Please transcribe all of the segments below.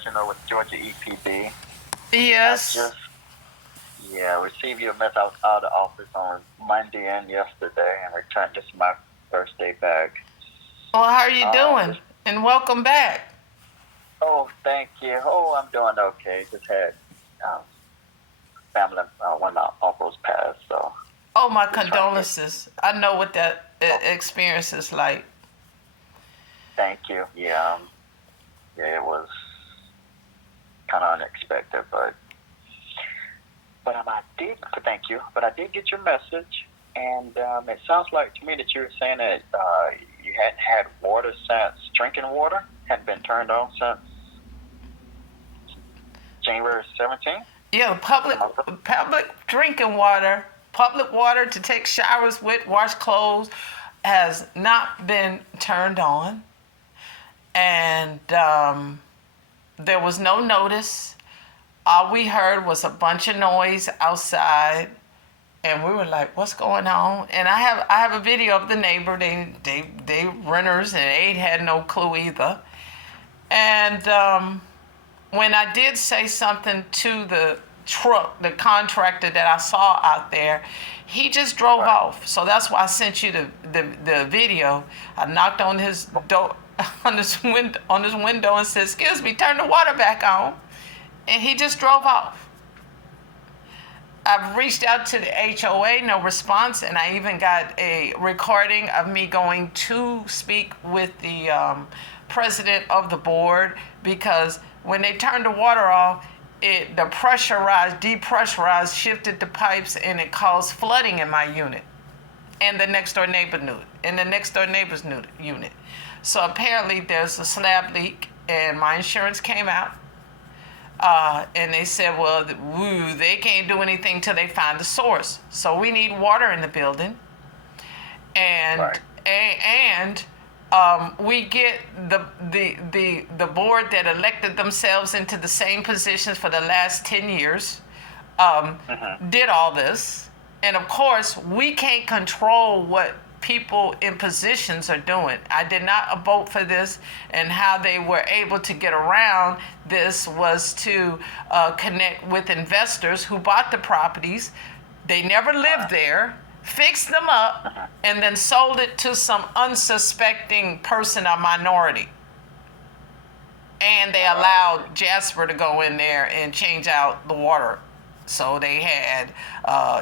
Reginald with Georgia EPD. Yes. Received your message. I was out of office on Monday and yesterday, and returned. This is my first day back. Well, how are you doing? And welcome back. Oh, thank you. Oh, I'm doing okay. Just had family, one of my uncles passed, so. Oh, my condolences. I know what that experience is like. Thank you. Yeah, it was kind of unexpected, but thank you. But I did get your message, and it sounds like to me that you were saying that you hadn't had water since drinking water hadn't been turned on since January 17th. Yeah, public drinking water, public water to take showers with, wash clothes, has not been turned on, and there was no notice. All we heard was a bunch of noise outside, and we were like, "What's going on?" And I have a video of the neighbor. They renters, and they had no clue either. And when I did say something to the truck, the contractor that I saw out there, he just drove off. So that's why I sent you the video. I knocked on his door, on his window, and said, "Excuse me, turn the water back on." And he just drove off. I've reached out to the HOA, no response, and I even got a recording of me going to speak with the president of the board, because when they turned the water off, the depressurized, shifted the pipes, and it caused flooding in my unit. And the next door neighbor knew it, and the next door neighbor's unit. So apparently there's a slab leak, and my insurance came out. And they said, well, they can't do anything till they find the source. So we need water in the building. And we get the board that elected themselves into the same positions for the last 10 years, did all this. And of course, we can't control what people in positions are doing. I did not vote for this, and how they were able to get around this was to connect with investors who bought the properties. They never lived there, fixed them up, and then sold it to some unsuspecting person or minority. And they allowed Jasper to go in there and change out the water. So they had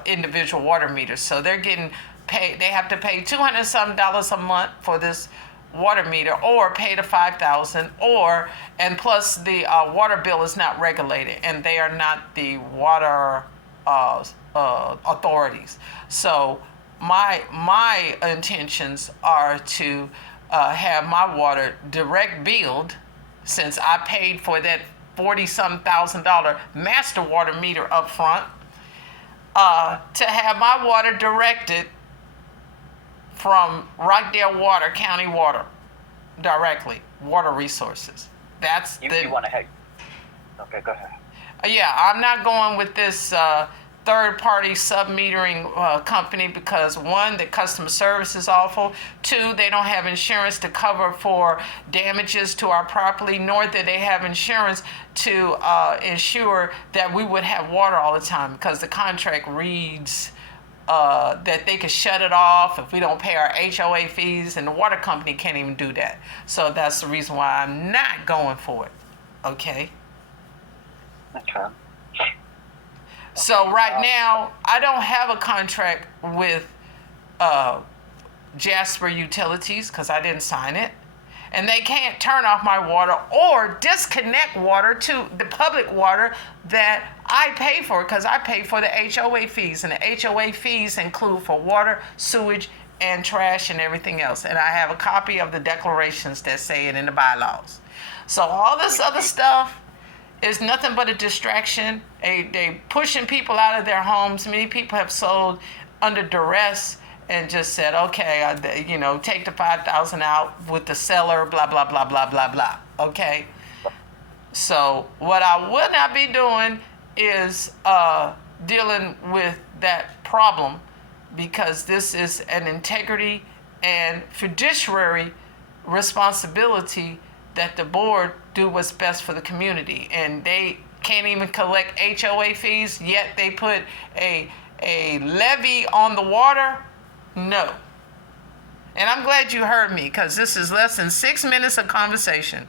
individual water meters. So they're getting paid. They have to pay $200-something a month for this water meter, or pay the $5,000, and plus the water bill is not regulated, and they are not the water authorities. So my intentions are to have my water direct billed, since I paid for that $40-some thousand master water meter up front, to have my water directed from Rockdale Water, County Water, directly, Water Resources. That's you want to Okay, go ahead. Yeah, I'm not going with this third-party sub-metering company, because one, the customer service is awful. Two, they don't have insurance to cover for damages to our property, nor do they have insurance to ensure that we would have water all the time, because the contract reads that they could shut it off if we don't pay our HOA fees, and the water company can't even do that. So that's the reason why I'm not going for it. Okay? Okay. So right now, I don't have a contract with Jasper Utilities, because I didn't sign it. And they can't turn off my water or disconnect water to the public water that I pay for, because I pay for the HOA fees. And the HOA fees include for water, sewage, and trash and everything else. And I have a copy of the declarations that say it in the bylaws. So all this other stuff is nothing but a distraction. They pushing people out of their homes. Many people have sold under duress and just said, okay, take the $5,000 out with the seller, blah, blah, blah, blah, blah, blah. Okay? So what I would not be doing is dealing with that problem, because this is an integrity and fiduciary responsibility that the board do what's best for the community, and they can't even collect HOA fees, yet they put a levy on the water? No. And I'm glad you heard me, because this is less than 6 minutes of conversation.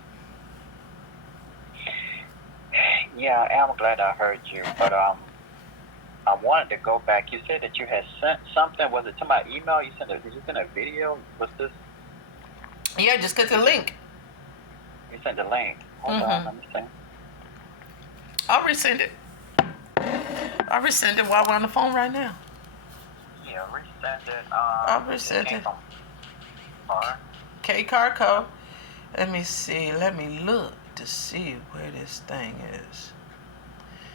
Yeah, I'm glad I heard you, but I wanted to go back. You said that you had sent something. Was it to my email? Did you send a video? Was this? Yeah, just click the link. You sent the link. Hold on, let me see. I'll resend it. I'll resend it while we're on the phone right now. Yeah, resend it. I'll resend it. K-Car code. Let me see. Let me look to see where this thing is.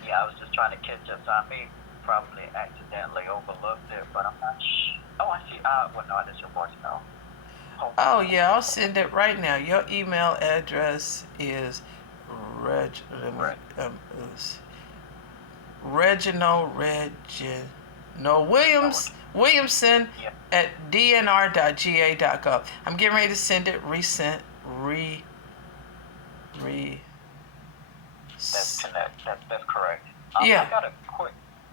Yeah, I was just trying to catch up. So I may probably accidentally overlooked it, but I'm not sure. Oh, I see. Well, no, that's your voicemail. Oh, yeah, I'll send it right now. Your email address is Reginald Williamson at dnr.ga.gov. I'm getting ready to send it. Resent. That's correct. Yeah.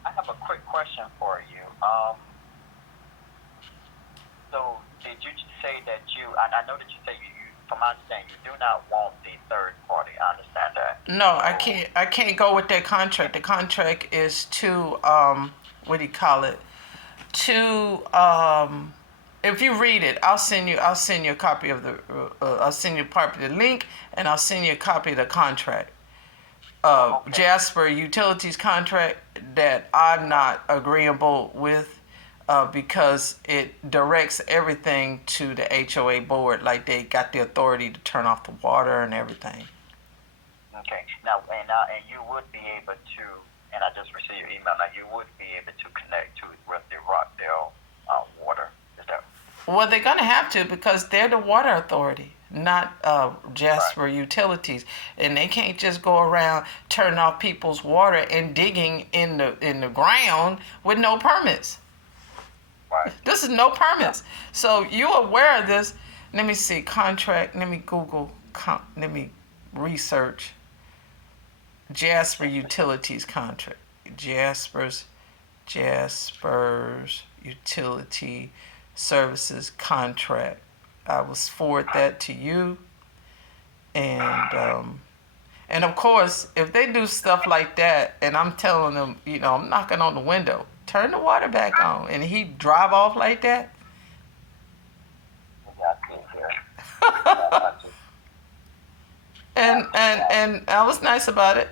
I have a quick question for you. So did you say that I know that you say from my understanding, you do not want the third party. I understand that. No, I can't go with that contract. The contract is too, what do you call it? If you read it, I'll send you a copy of I'll send you part of the link, and I'll send you a copy of the contract. Jasper Utilities contract that I'm not agreeable with, because it directs everything to the HOA board, like they got the authority to turn off the water and everything. Okay. Now, and you would be able to, and I just received your email. Now, you would be able to connect to with the Rockdale water. Is that? Well, they're gonna have to, because they're the water authority, not Jasper Utilities, and they can't just go around turning off people's water and digging in the ground with no permits. Right. This is no permits. So you're aware of this. Let me see, contract. Let me Google. Let me research Jasper Utilities contract. Jasper's Utility Services contract. I will forward that to you. And of course, if they do stuff like that, and I'm telling them, I'm knocking on the window, turn the water back on, and he drive off like that. and I was nice about it.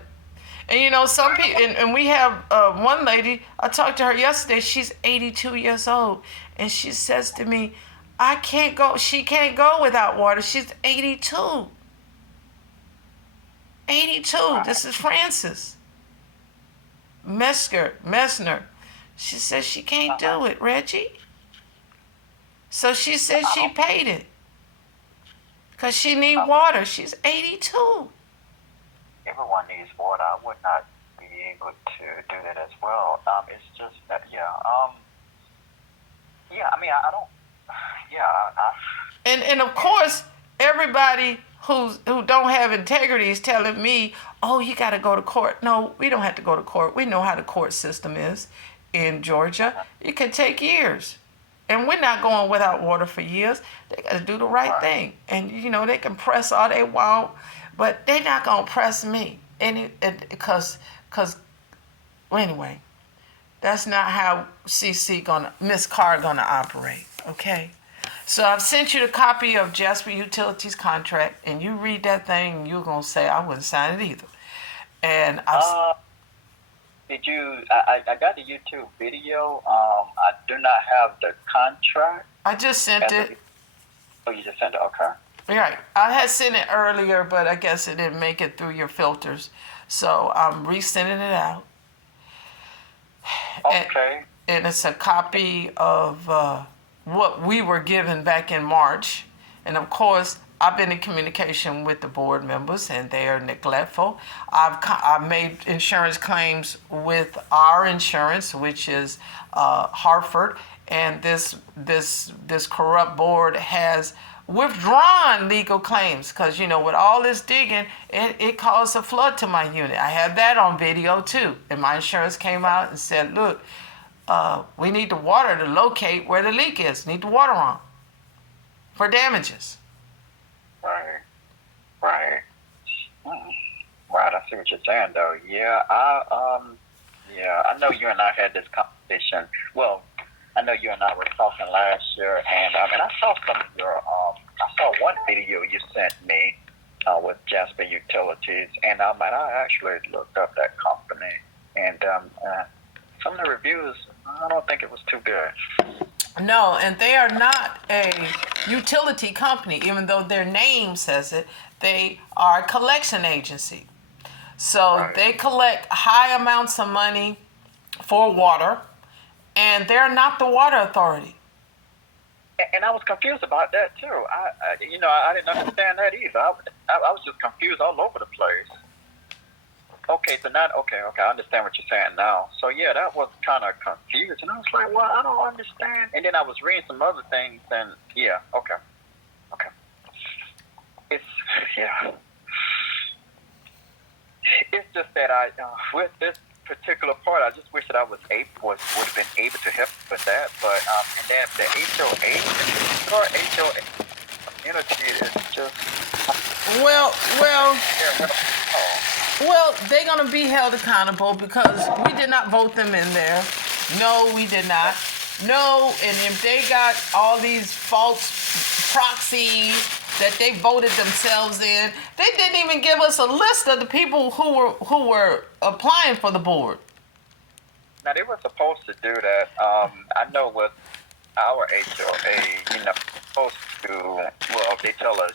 And some people, and we have one lady, I talked to her yesterday, she's 82 years old, and she says to me, she can't go without water. She's 82. 82. This is Frances Messner. She says she can't do it, Reggie. So she said she paid it, because she need water. She's 82. Everyone needs water. I would not be able to do that as well. It's just that, I don't. And of course, everybody who don't have integrity is telling me, oh, you got to go to court. No, we don't have to go to court. We know how the court system is in Georgia. It can take years. And we're not going without water for years. They got to do the right thing. And, they can press all they want, but they're not going to press me. Anyway, that's not how Miss Carr gonna operate, okay? So I've sent you the copy of Jasper Utilities contract, and you read that thing, and you're gonna say I wouldn't sign it either. And did you? I got the YouTube video. I do not have the contract. I just sent it. Oh, you just sent it. Okay. Right. I had sent it earlier, but I guess it didn't make it through your filters, so I'm resending it out. Okay. And it's a copy of what we were given back in March. And of course, I've been in communication with the board members, and they are neglectful. I've made insurance claims with our insurance, which is Hartford, and this corrupt board has withdrawn legal claims because, with all this digging, it caused a flood to my unit. I had that on video too. And my insurance came out and said, look, we need the water to locate where the leak is. Need the water on for damages. Right. Right. Right, I see what you're saying, though. Yeah, I know you and I had this conversation. Well, I know you and I were talking last year, and I saw some of your, I saw one video you sent me with Jasper Utilities, and I actually looked up that company, and some of the reviews, I don't think it was too good. No, and they are not a utility company, even though their name says it. They are a collection agency. So they collect high amounts of money for water, and they're not the water authority. And I was confused about that too. I didn't understand that either. I was just confused all over the place. Okay, I understand what you're saying now. So yeah, that was kind of confused, and I was like, well, I don't understand. And then I was reading some other things, and yeah, okay. It's just that with this particular part, I just wish that I would have been able to help with that. But and then the HOA, energy is just well, they're gonna be held accountable because we did not vote them in there. No, we did not. No, and if they got all these false proxies that they voted themselves in, they didn't even give us a list of the people who were applying for the board. Now they were supposed to do that. I know with our HOA, supposed to. Well, they tell us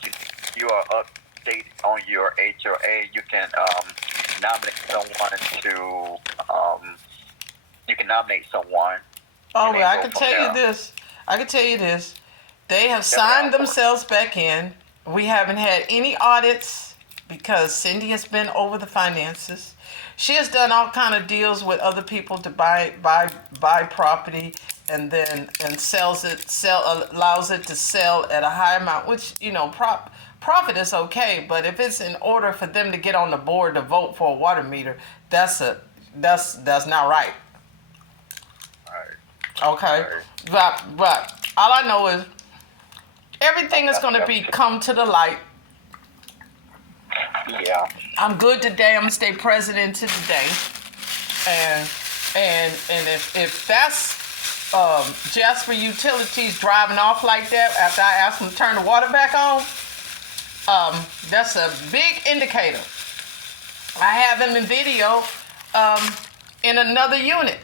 you are updated on your HOA. You can nominate someone to. You can nominate someone. Oh, well, I can tell you this. They have signed themselves back in. We haven't had any audits because Cindy has been over the finances. She has done all kind of deals with other people to buy property and allows it to sell at a high amount, which profit is okay. But if it's in order for them to get on the board to vote for a water meter, that's not right. Okay, but all I know is everything is going to come to the light. Yeah. I'm good today. I'm gonna stay president to today, and if that's Jasper Utilities driving off like that after I ask them to turn the water back on, that's a big indicator. I have him in video in another unit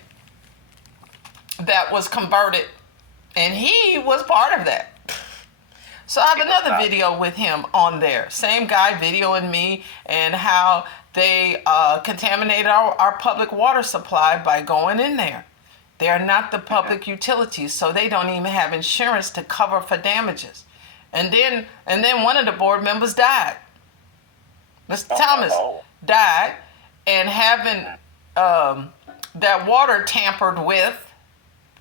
that was converted, and he was part of that. So I have another video with him on there. Same guy videoing me and how they contaminated our public water supply by going in there. They're not the public utilities, so they don't even have insurance to cover for damages. And then one of the board members died. Mr. Thomas died, and having that water tampered with,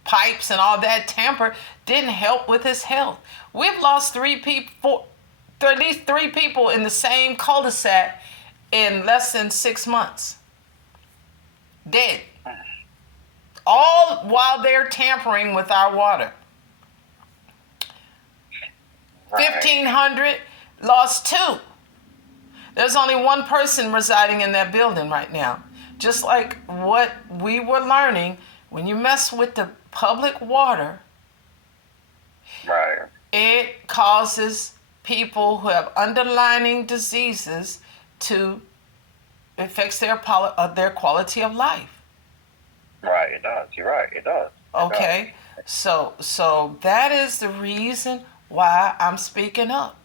pipes and all that tampered, didn't help with his health. We've lost at least three people in the same cul-de-sac in less than 6 months. Dead. All while they're tampering with our water. 1,500 lost 2. There's only one person residing in that building right now. Just like what we were learning, when you mess with the public water, it causes people who have underlying diseases to affect their quality of life. Right, it does. You're right, it does. Okay, so that is the reason why I'm speaking up.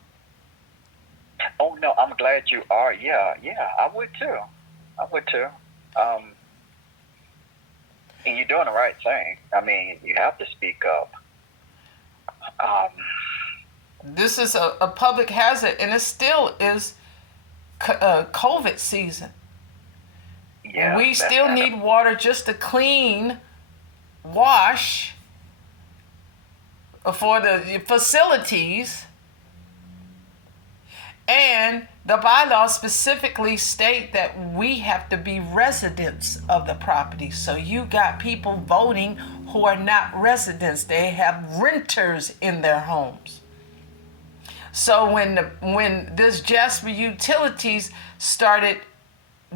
Oh no, I'm glad you are. Yeah, I would too. And you're doing the right thing. I mean, you have to speak up. This is a public hazard, and it still is COVID season. Yeah, we still need water just to wash for the facilities And the bylaws specifically state that we have to be residents of the property. So you got people voting who are not residents. They have renters in their homes. So when this Jasper Utilities started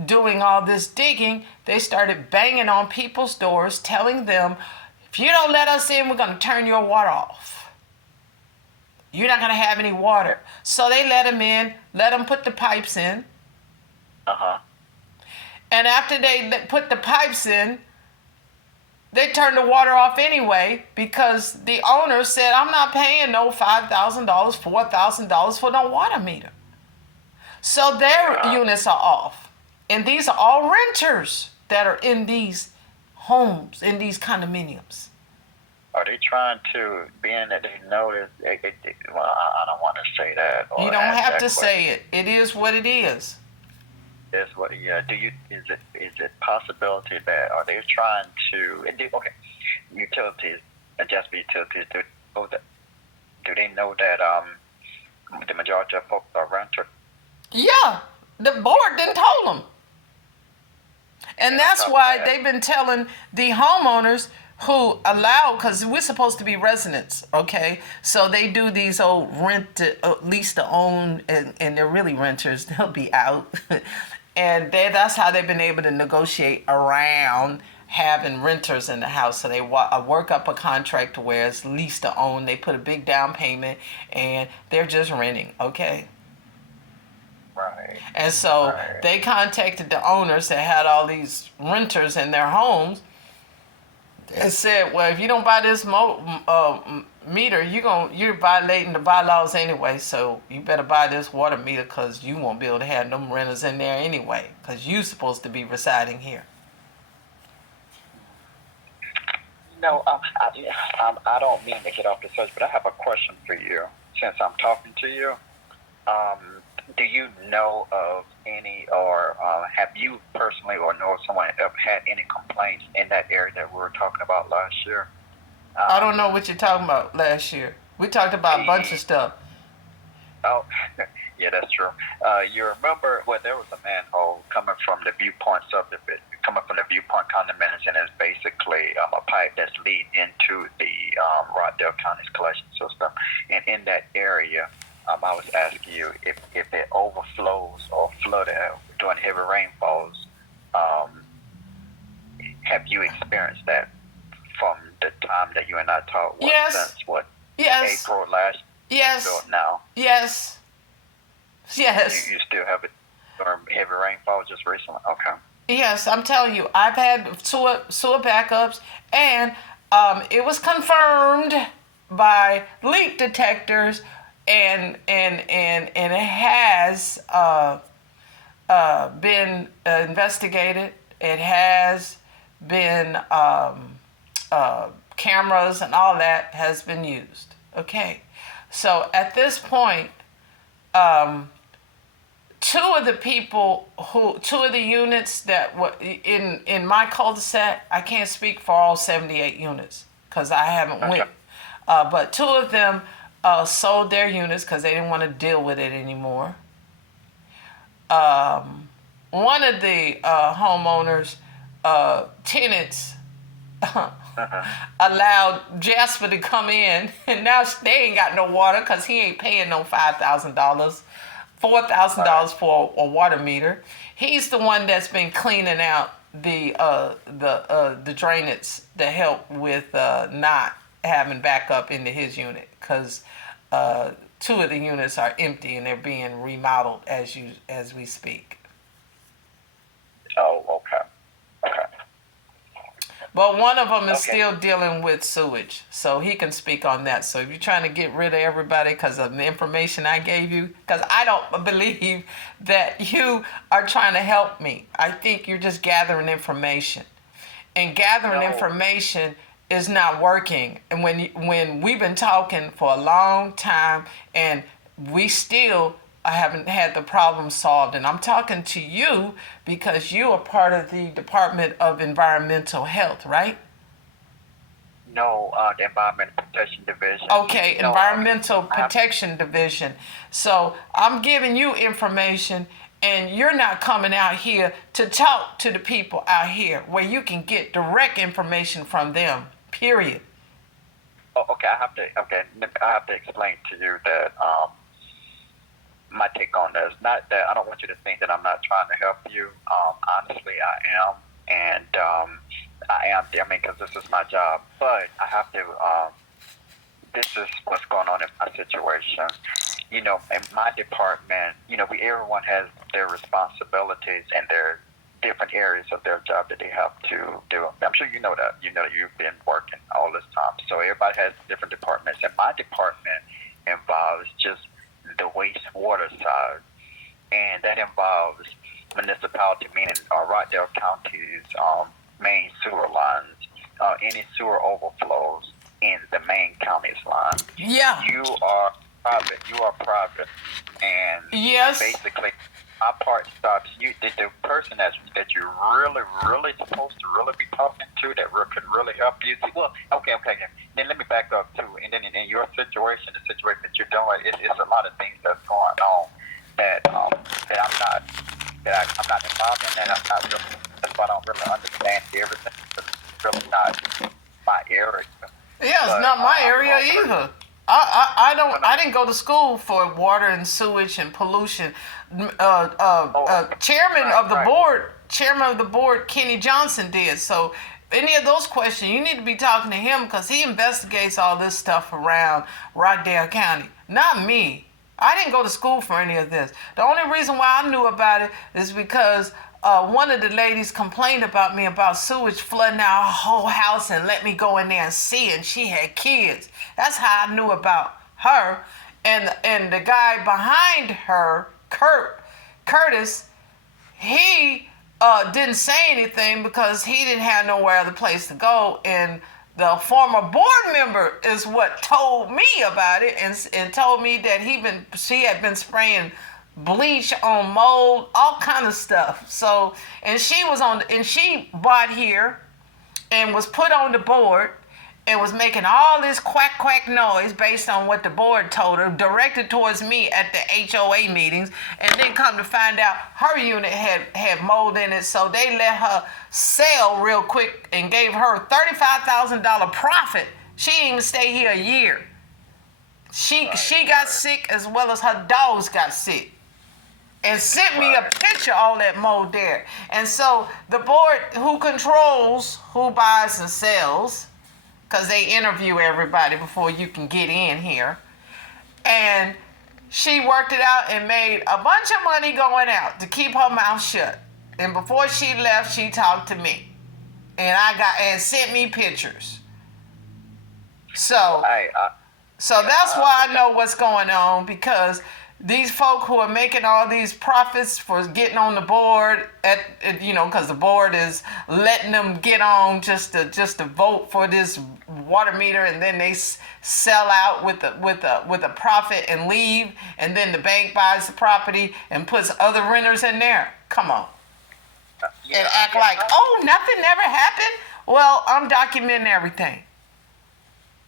doing all this digging, they started banging on people's doors, telling them, if you don't let us in, we're going to turn your water off. You're not going to have any water. So they let them in, let them put the pipes in. And after they put the pipes in, they turned the water off anyway because the owner said, I'm not paying no $5,000, $4,000 for no water meter. So their units are off. And these are all renters that are in these homes, in these condominiums. Are they trying to, being that they know that, well, I don't want to say that. Or you don't have to say it. It is what it is. Is what? Yeah. Is it possibility that are they trying to? Okay, utilities, Jasper Utilities. Do they know that the majority of folks are renters? Yeah, the board didn't tell them, and that's why they've been telling the homeowners who allow, because we're supposed to be residents, okay? So they do these old lease to own, and they're really renters. They'll be out. And that's how they've been able to negotiate around having renters in the house. So they work up a contract to where it's lease to own. They put a big down payment, and they're just renting, okay? Right. And so they contacted the owners that had all these renters in their homes and said, well, if you don't buy this meter, you're violating the bylaws anyway, so you better buy this water meter because you won't be able to have them renters in there anyway because you're supposed to be residing here. No, I don't mean to get off the subject, but I have a question for you since I'm talking to you. Do you know of any, or have you personally or know of someone ever had any complaints in that area that we were talking about last year? I don't know what you're talking about last year. We talked about a bunch of stuff. Oh, yeah, that's true. You remember, well, there was a manhole coming from the Viewpoint subdivision, coming from the Viewpoint condominiums, and it's basically a pipe that's leading into the Rockdale County's collection system. And in that area, I was asking you if it overflows or flooded during heavy rainfalls. Have you experienced that from the time that you and I talked? Yes. Since what? Yes. April last. Yes. Now. Yes. Yes. You still have it during heavy rainfall just recently? Okay. Yes, I'm telling you, I've had sewer backups, and it was confirmed by leak detectors. And it has been investigated. It has been cameras and all that has been used. Okay, so at this point, two of the units that were in my cul-de-sac, I can't speak for all 78 units because I haven't went, but two of them sold their units because they didn't want to deal with it anymore. One of the homeowners, tenants, allowed Jasper to come in, and now they ain't got no water because he ain't paying no $5,000, $4,000 for a water meter. He's the one that's been cleaning out the drainage to help with not having backup into his unit because two of the units are empty and they're being remodeled as we speak. Oh, okay. But one of them is still dealing with sewage, so he can speak on that. So if you're trying to get rid of everybody because of the information I gave you, because I don't believe that you are trying to help me. I think you're just gathering information. And gathering information is not working. And when we've been talking for a long time and we still haven't had the problem solved, and I'm talking to you because you are part of the Department of Environmental Health, right? No, the Environmental Protection Division. Okay, No, Environmental Protection Division. So I'm giving you information, and you're not coming out here to talk to the people out here where you can get direct information from them. Period. oh, okay, I have to explain to you that my take on this. Not that I don't want you to think that I'm not trying to help you. Honestly, I am, and I am. I mean, because this is my job. But I have to. This is what's going on in my situation. You know, in my department, you know, everyone has their responsibilities and their different areas of their job that they have to do. I'm sure you know that. You know that you've been working all this time. So everybody has different departments, and my department involves just the wastewater side, and that involves municipality, meaning Rockdale County's main sewer lines, any sewer overflows in the main county's line. Yeah. You are private, and yes, basically my part stops. The person that you're really supposed to really be talking to that could really help you. Well, okay. Then let me back up too. And then in your situation, the situation that you're doing, it's a lot of things that's going on that I'm not involved in. That that's why I don't really understand everything. It's really not my area. Yeah, it's not my area either. I didn't go to school for water and sewage and pollution. Chairman of the board, Kenny Johnson did. So any of those questions, you need to be talking to him because he investigates all this stuff around Rockdale County. Not me. I didn't go to school for any of this. The only reason why I knew about it is because one of the ladies complained about me about sewage flooding our whole house and let me go in there and see, and she had kids. That's how I knew about her. And the guy behind her, Curtis, he didn't say anything because he didn't have nowhere other place to go. And the former board member is what told me about it and told me that she had been spraying bleach on mold, all kind of stuff. So, and she bought here and was put on the board and was making all this quack noise based on what the board told her, directed towards me at the HOA meetings, and then come to find out her unit had mold in it, so they let her sell real quick and gave her $35,000 profit. She didn't even stay here a year. She got sick as well as her dogs got sick. And sent me a picture of all that mold there. And so the board who controls who buys and sells, because they interview everybody before you can get in here. And she worked it out and made a bunch of money going out to keep her mouth shut. And before she left, she talked to me. And sent me pictures. So that's why I know what's going on, because these folk who are making all these profits for getting on the board because the board is letting them get on just to vote for this water meter, and then they sell out with a profit and leave, and then the bank buys the property and puts other renters in there. Come on, and act like nothing never happened. Well, I'm documenting everything.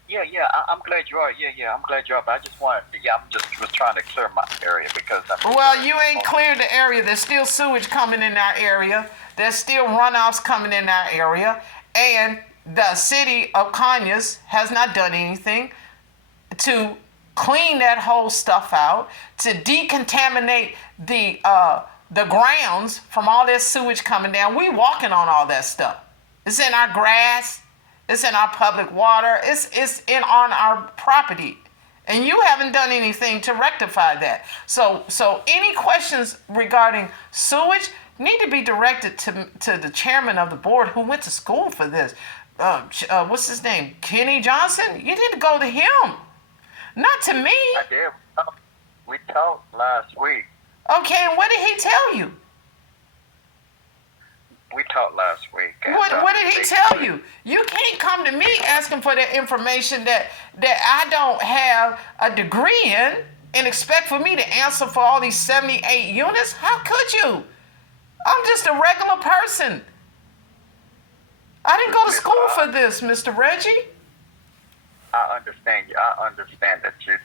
Yeah, I'm glad you are. Yeah, I'm glad you are. But I just was trying to clear my area because well, you ain't cleared the area. There's still sewage coming in our area. There's still runoffs coming in our area, and the city of Conyers has not done anything to clean that whole stuff out, to decontaminate the grounds from all that sewage coming down. We walking on all that stuff. It's in our grass. It's in our public water. It's on our property. And you haven't done anything to rectify that. So any questions regarding sewage need to be directed to the chairman of the board who went to school for this. What's his name? Kenny Johnson? You need to go to him. Not to me. I did. We talked last week. Okay, and what did he tell you? We talked last week. What did he tell you? You can't come to me asking for that information that I don't have a degree in and expect for me to answer for all these 78 units. How could you? I'm just a regular person. I didn't go to school for this, Mr. Reggie. I understand you. I understand that you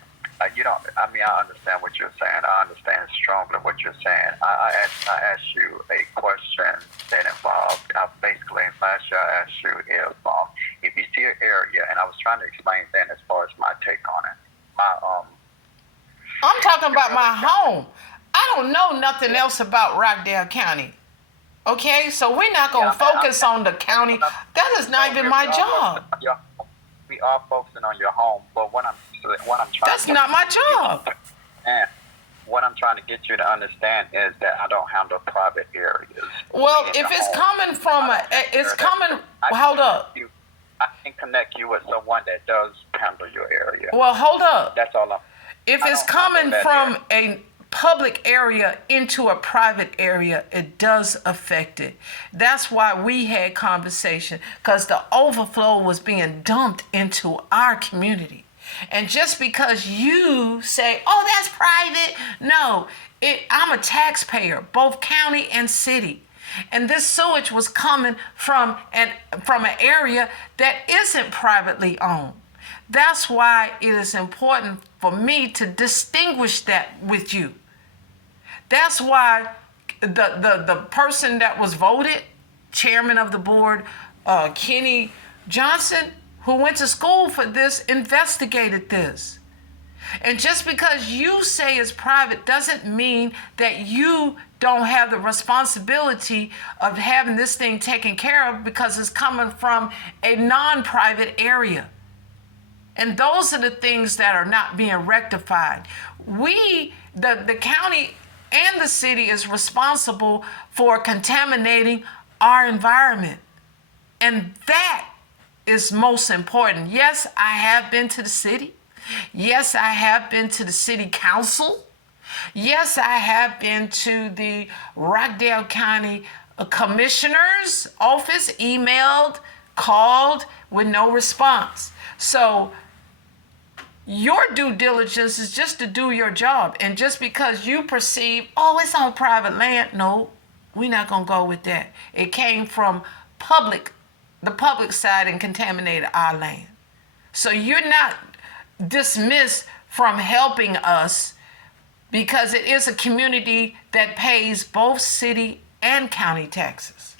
don't. I mean, I understand what you're saying. I understand strongly what you're saying. I asked you a question that involved. Basically, last year I asked you if you see an area, and I was trying to explain that as far as my take on it. I'm talking about my home. I don't know nothing else about Rockdale County. Okay, so we're not gonna focus on the county. That is not even my job. We are focusing on your home, but what I'm trying. That's not my job. And what I'm trying to get you to understand is that I don't handle private areas. Well, if it's coming from hold up. I can connect you with someone that does handle your area. Well, hold up. That's all. If it's coming from a public area into a private area, it does affect it. That's why we had conversation, because the overflow was being dumped into our community. And just because you say, oh, that's private, no, I'm a taxpayer, both county and city. And this sewage was coming from an area that isn't privately owned. That's why it is important for me to distinguish that with you. That's why the person that was voted chairman of the board, Kenny Johnson, who went to school for this, investigated this. And just because you say it's private doesn't mean that you don't have the responsibility of having this thing taken care of, because it's coming from a non-private area. And those are the things that are not being rectified. The county and the city is responsible for contaminating our environment. And that is most important. Yes, I have been to the city. Yes, I have been to the city council. Yes, I have been to the Rockdale County Commissioner's office, emailed, called, with no response. So your due diligence is just to do your job. And just because you perceive, oh, it's on private land, no, we're not going to go with that. It came from the public side, and contaminated our land. So you're not dismissed from helping us, because it is a community that pays both city and county taxes.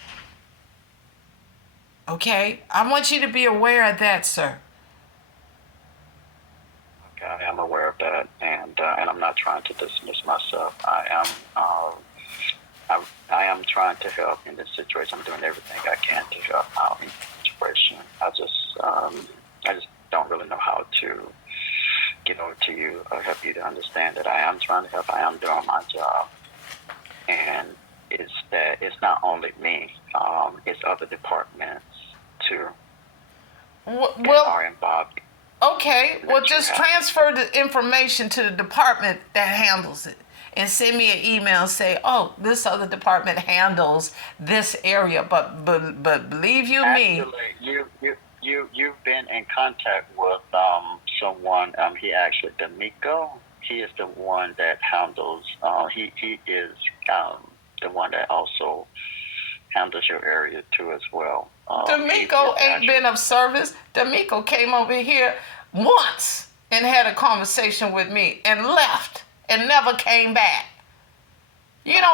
Okay? I want you to be aware of that, sir. Okay, I am aware of that, and I'm not trying to dismiss myself. I am trying to help in this situation. I'm doing everything I can to help out in this situation. I just don't really know how to get over to you or help you to understand that I am trying to help. I am doing my job, and it's not only me. It's other departments too that are involved. Okay, well, just transfer the information to the department that handles it, and send me an email and say, oh, this other department handles this area. But believe you me. Actually, you've been in contact with someone. He actually, D'Amico. He is the one that handles. He is the one that also handles your area too as well. D'Amico ain't been of service. D'Amico came over here once and had a conversation with me and left and never came back. You know,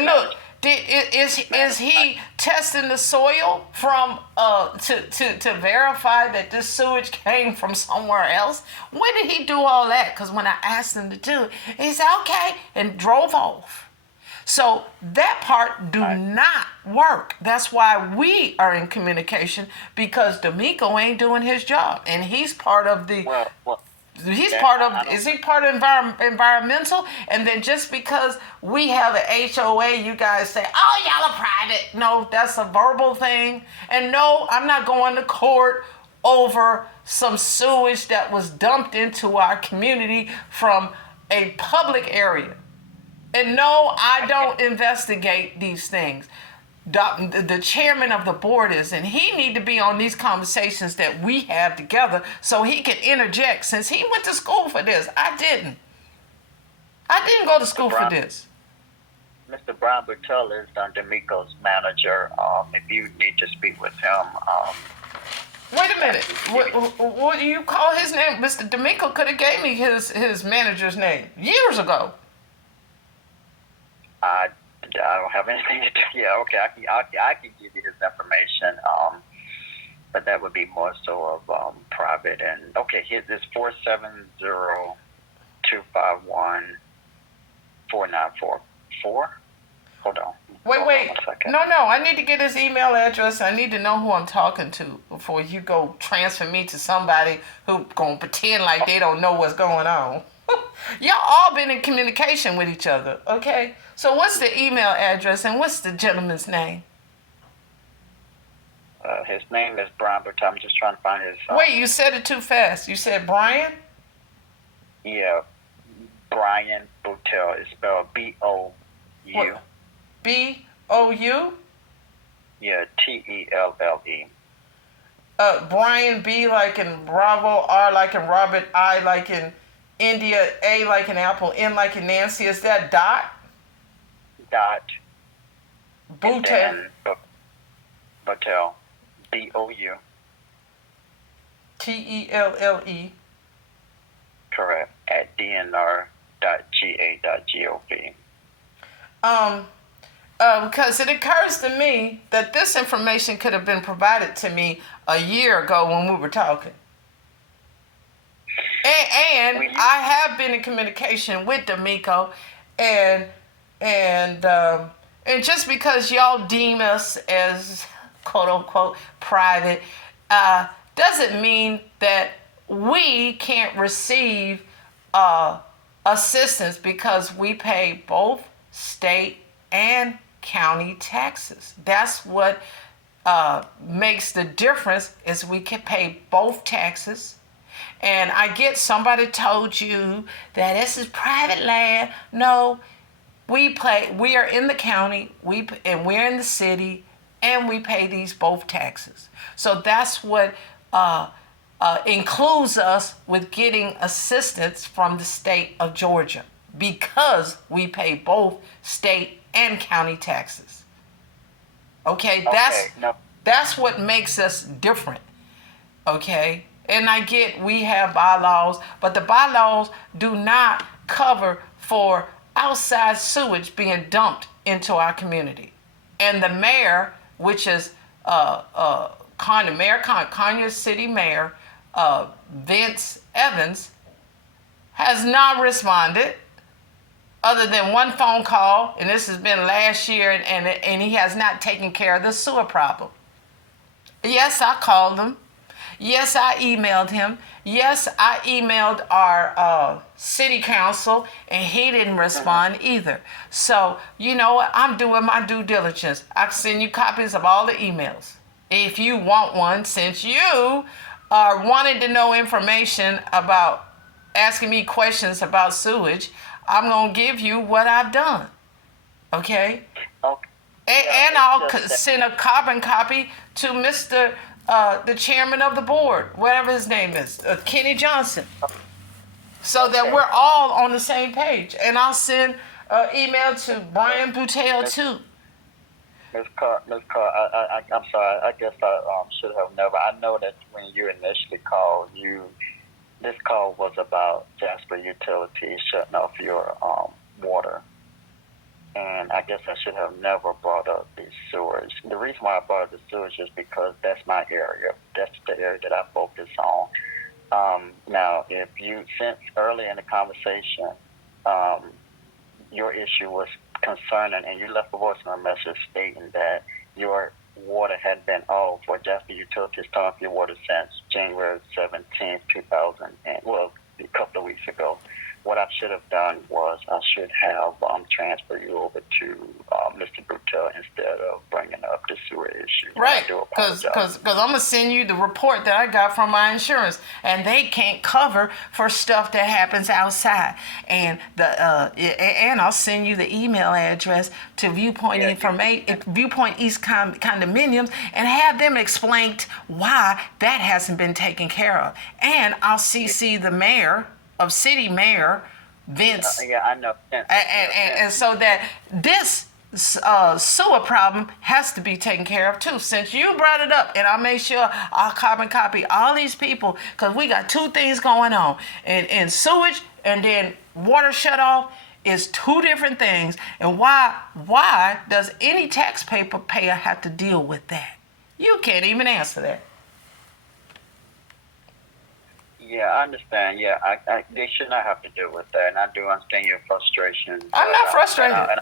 look, is he testing the soil from to verify that this sewage came from somewhere else? When did he do all that? Because when I asked him to do it, he said okay and drove off. So that part do not work. That's why we are in communication, because D'Amico ain't doing his job, and he's part of the. Is he part of environmental? And then just because we have an HOA, you guys say, oh, y'all are private. No, that's a verbal thing. And no, I'm not going to court over some sewage that was dumped into our community from a public area. And no, I don't investigate these things. The chairman of the board is, and he need to be on these conversations that we have together so he can interject, since he went to school for this. I didn't go to school for this. Mr. Brian Buttel is D'Amico's manager. If you need to speak with him. Wait a minute. What do you call his name? Mr. D'Amico could have gave me his manager's name years ago. I don't have anything to do. Yeah, okay. I can give you his information. But that would be more so of private. And okay, here's this 470-251-4944. Hold on. Wait. Hold on 1 second. No. I need to get his email address. I need to know who I'm talking to before you go transfer me to somebody who gonna pretend like they don't know what's going on. Y'all all been in communication with each other, okay? So what's the email address and what's the gentleman's name? His name is Brian, but I'm just trying to find his. Wait, you said it too fast. You said Brian? Yeah, Brian Boutel is spelled B-O-U. B-O-U? Yeah, T-E-L-L-E. Brian, B like in Bravo, R like in Robert, I like in India, A like in Apple, N like in Nancy. Is that dot? Dot. Boutel. Boutel. B-O-U. T-E-L-L-E. Correct. At DNR.GA.gov. Because it occurs to me that this information could have been provided to me a year ago when we were talking. And I have been in communication with D'Amico, and just because y'all deem us as quote unquote private, doesn't mean that we can't receive assistance because we pay both state and county taxes. That's what makes the difference is we can pay both taxes. And I get somebody told you that this is private land. No, we are in the county, and we're in the city, and we pay these both taxes. So that's what includes us with getting assistance from the state of Georgia because we pay both state and county taxes. Okay, that's what makes us different. Okay, and I get we have bylaws, but the bylaws do not cover for outside sewage being dumped into our community. And the mayor, which is Conyers City Mayor Vince Evans, has not responded other than one phone call, and this has been last year, and he has not taken care of the sewer problem. Yes, I called him. Yes, I emailed him. Yes, I emailed our city council, and he didn't respond either. So, you know what? I'm doing my due diligence. I can send you copies of all the emails. If you want one, since you are wanting to know information about asking me questions about sewage, I'm going to give you what I've done. Okay? Okay. And I'll send a carbon copy to Mr. The chairman of the board, whatever his name is, Kenny Johnson, so that we're all on the same page. And I'll send an email to Brian Boutel too. Ms. Carr, I'm sorry. I guess I should have never. I know that when you initially called, this call was about Jasper Utilities shutting off your water. And I guess I should have never brought up the sewage. The reason why I brought up the sewage is because that's my area. That's the area that I focus on. Now, if you, since early in the conversation, your issue was concerning, and you left a voicemail message stating that your water had been off, or Jasper Utilities turned off your water since January 17th, 2000, well, a couple of weeks ago. What I should have done was I should have transferred you over to Mr. Boutel instead of bringing up the sewer issue. Right, because I'm going to send you the report that I got from my insurance, and they can't cover for stuff that happens outside. And and I'll send you the email address to Viewpoint East Condominiums and have them explain why that hasn't been taken care of. And I'll CC the mayor Vince. Yeah, I know. And so that sewer problem has to be taken care of too. Since you brought it up, and I made sure I'll carbon copy all these people, because we got two things going on. And sewage and then water shut off is two different things. And why does any taxpayer have to deal with that? You can't even answer that. Yeah, I understand. Yeah, they should not have to deal with that, and I do understand your frustration. I'm not frustrated.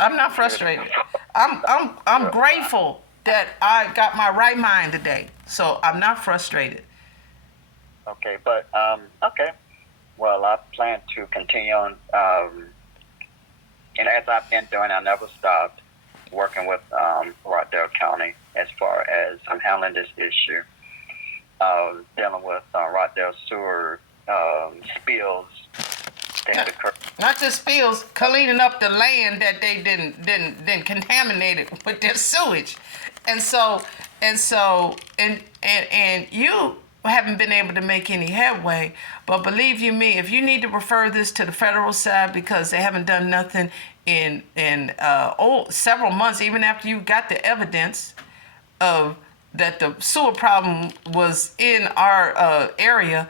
I'm not frustrated. I'm grateful that I got my right mind today, so I'm not frustrated. Okay, but okay. Well, I plan to continue on, and as I've been doing, I never stopped working with Rockdale County as far as I'm handling this issue. Dealing with Rockdale sewer spills that occur. Not just spills, cleaning up the land that they didn't contaminate it with their sewage, and you haven't been able to make any headway. But believe you me, if you need to refer this to the federal side because they haven't done nothing in several months, even after you got the evidence of that the sewer problem was in our area,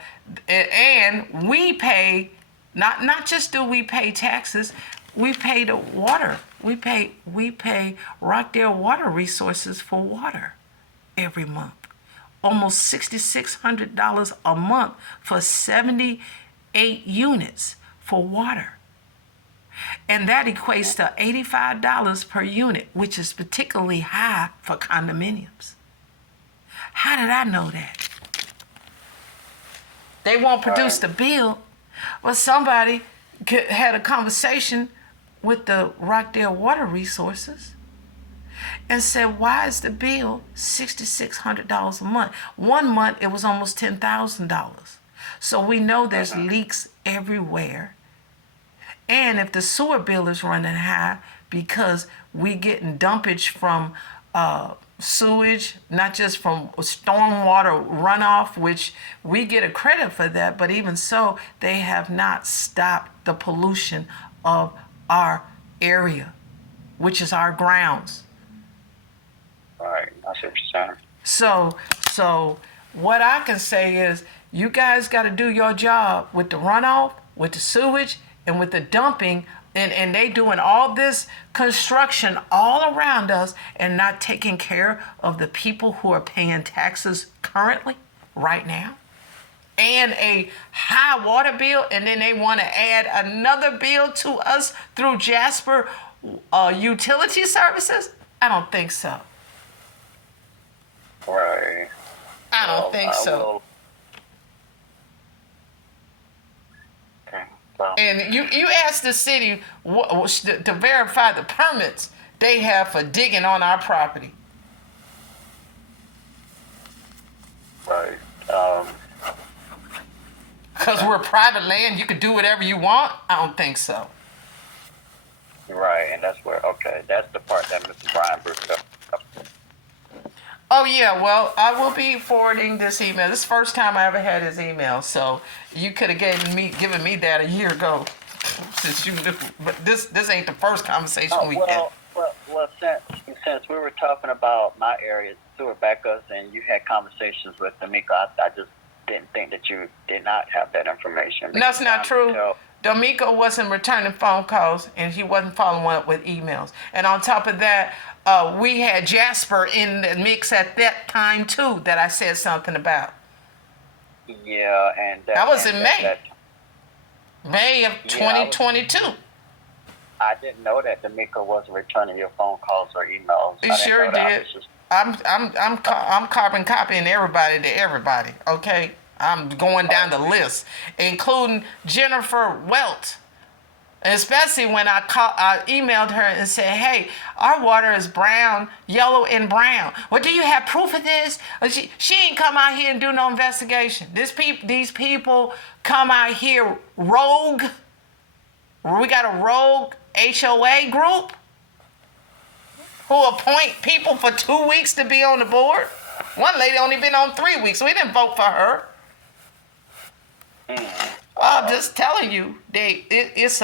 and we pay, not just do we pay taxes, we pay the water. We pay Rockdale Water Resources for water every month. Almost $6,600 a month for 78 units for water. And that equates to $85 per unit, which is particularly high for condominiums. How did I know that? They won't produce the bill. Well, somebody had a conversation with the Rockdale Water Resources and said, why is the bill $6,600 a month? 1 month, it was almost $10,000. So we know there's leaks everywhere. And if the sewer bill is running high because we getting dumpage from sewage, not just from stormwater runoff, which we get a credit for that, but even so, they have not stopped the pollution of our area, which is our grounds. Right, that's what you're saying. So what I can say is you guys got to do your job with the runoff, with the sewage, and with the dumping. And they doing all this construction all around us and not taking care of the people who are paying taxes currently, right now, and a high water bill, and then they want to add another bill to us through Jasper Utility Services? I don't think so. Right. I don't think so. And you asked the city to verify the permits they have for digging on our property. Right. Because we're private land, you can do whatever you want? I don't think so. Right, and that's the part that Mr. Brian brought up. Oh, yeah, well, I will be forwarding this email. This is the first time I ever had his email, so you could have given me that a year ago, since you knew. But this ain't the first conversation we had. Well, since we were talking about my area, sewer backups, and you had conversations with D'Amico, I just didn't think that you did not have that information. That's not true. D'Amico wasn't returning phone calls, and he wasn't following up with emails. And on top of that, we had Jasper in the mix at that time too that I said something about. Yeah, and that was in May of 2022. I didn't know that D'Amico wasn't returning your phone calls or emails. He sure did. I'm carbon copying everybody to everybody. Okay, I'm going down the list, including Jennifer Welt. Especially when I emailed her and said, hey, our water is brown, yellow, and brown. Well, do you have proof of this? She ain't come out here and do no investigation. These people come out here rogue. We got a rogue HOA group who appoint people for 2 weeks to be on the board. One lady only been on 3 weeks, so we didn't vote for her. Well, I'm just telling you, it's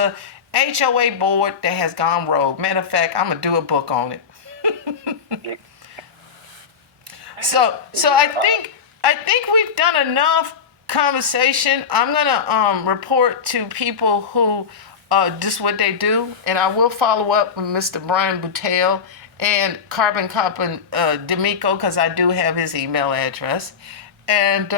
HOA board that has gone rogue. Matter of fact, I'm gonna do a book on it. So I think we've done enough conversation. I'm gonna report to people who just what they do, and I will follow up with Mr. Brian Boutelle and Carbon Copper D'Amico, because I do have his email address, and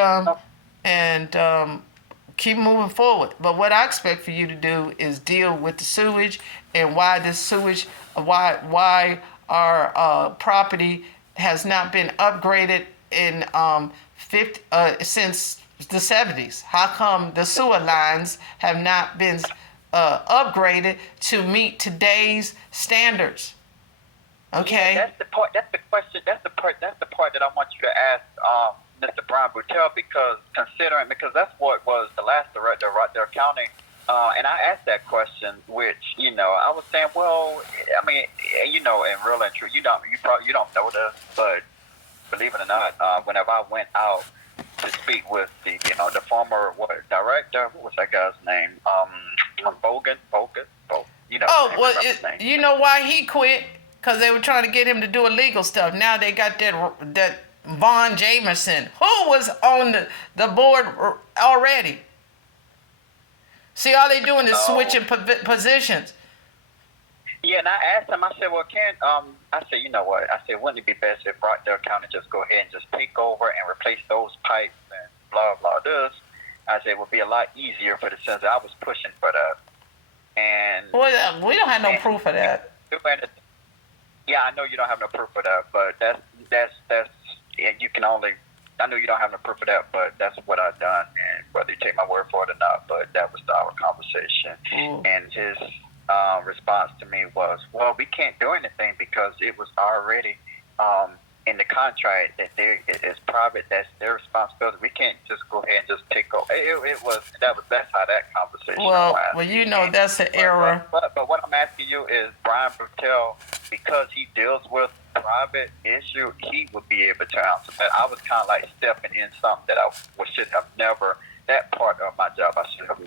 keep moving forward. But what I expect for you to do is deal with the sewage and why this sewage, why our property has not been upgraded in since the 70s. How come the sewer lines have not been upgraded to meet today's standards? Okay. Yeah, that's the part. That's the question. That's the part that I want you to ask Mr. Brian Boutelle, because that's what was the last director right there county. And I asked that question, which, I was saying, well, I mean, in real and true, you don't know this, but believe it or not, whenever I went out to speak with the former director, what was that guy's name? Bogan. You know why he quit? Because they were trying to get him to do illegal stuff. Now they got that Vaughn Jamerson, who was on the board already. See, all they doing is switching positions. Yeah, and I asked him, I said, well, I said, you know what? I said, wouldn't it be best if Rockdale County just go ahead and just take over and replace those pipes and blah, blah, this? I said, it would be a lot easier for the sense that I was pushing for that. And well, we don't have no proof of that. Yeah, I know you don't have no proof of that, but that's you can only. I know you don't have no proof of that, but that's what I've done, and whether you take my word for it or not, but that was our conversation. And his response to me was, well, we can't do anything because it was already in the contract that it's private, that's their responsibility. We can't just go ahead and just take over. That's how that conversation went. That's an error. But what I'm asking you is, Brian Boutelle, because he deals with private issue, he would be able to answer that. I was kind of like stepping in something that I should have never, that part of my job I should have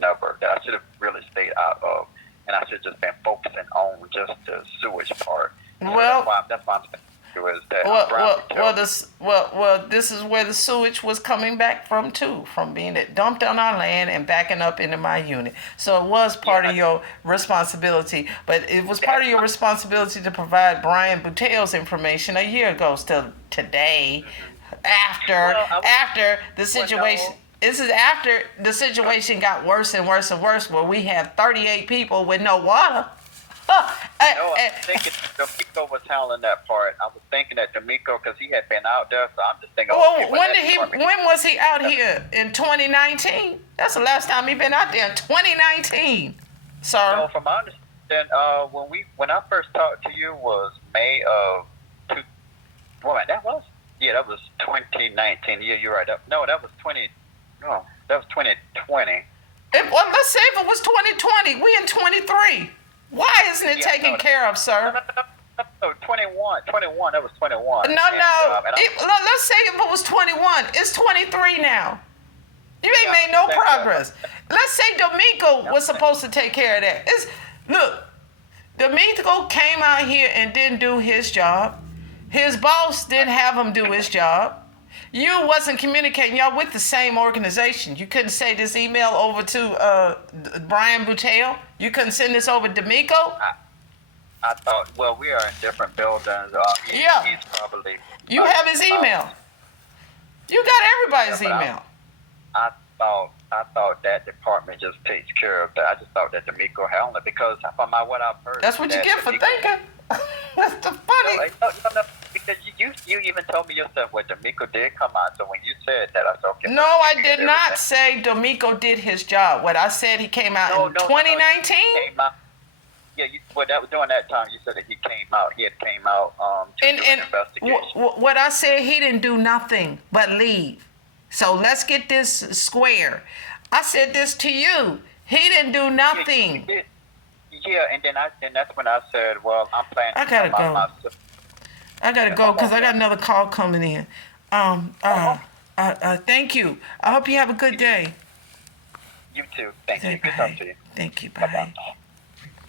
really stayed out of, and I should have just been focusing on just the sewage part. Well, that's why I'm saying is that this is where the sewage was coming back from too, from being dumped on our land and backing up into my unit. So it was part of your responsibility, but it was part of your responsibility to provide Brian Boutelle's information a year ago till today, after the situation. This is after the situation got worse and worse and worse, where we have 38 people with no water. I was thinking D'Amico was handling that part. I was thinking that D'Amico, because he had been out there, so I'm just thinking. When was he out here? In 2019? That's the last time he been out there. In 2019, sir. No, from my understanding, when I first talked to you was May of that was 2019. Yeah, you're right. That was 2020. Let's say if it was 2020, we in 23. Why isn't it taken care of, sir? No, 21. That was 21. No. Let's say if it was 21. It's 23 now. You ain't made no progress. Let's say D'Amico was supposed to take care of that. Look, D'Amico came out here and didn't do his job. His boss didn't have him do his job. You wasn't communicating. Y'all with the same organization. You couldn't say this email over to Brian Boutelle. You couldn't send this over to D'Amico. I thought, well, we are in different buildings. He's probably. You have his email. You got everybody's email. I thought that department just takes care of that. I just thought that D'Amico handled it, because from what I've heard. That's what you get for thinking. That's the funny. No, because you even told me yourself what D'Amico did come out. So when you said that, I said, okay. No, I did not say D'Amico did his job. What I said, he came out in 2019. Yeah, during that time, you said that he came out. He had came out to do an investigation. What I said, he didn't do nothing but leave. So let's get this square. I said this to you. He didn't do nothing. Yeah, and then that's when I said, well, I'm planning. I gotta go. I gotta go because I got another call coming in. Thank you. I hope you have a good day. You too. Thank you. Good talk to you. Thank you. Bye. Bye-bye.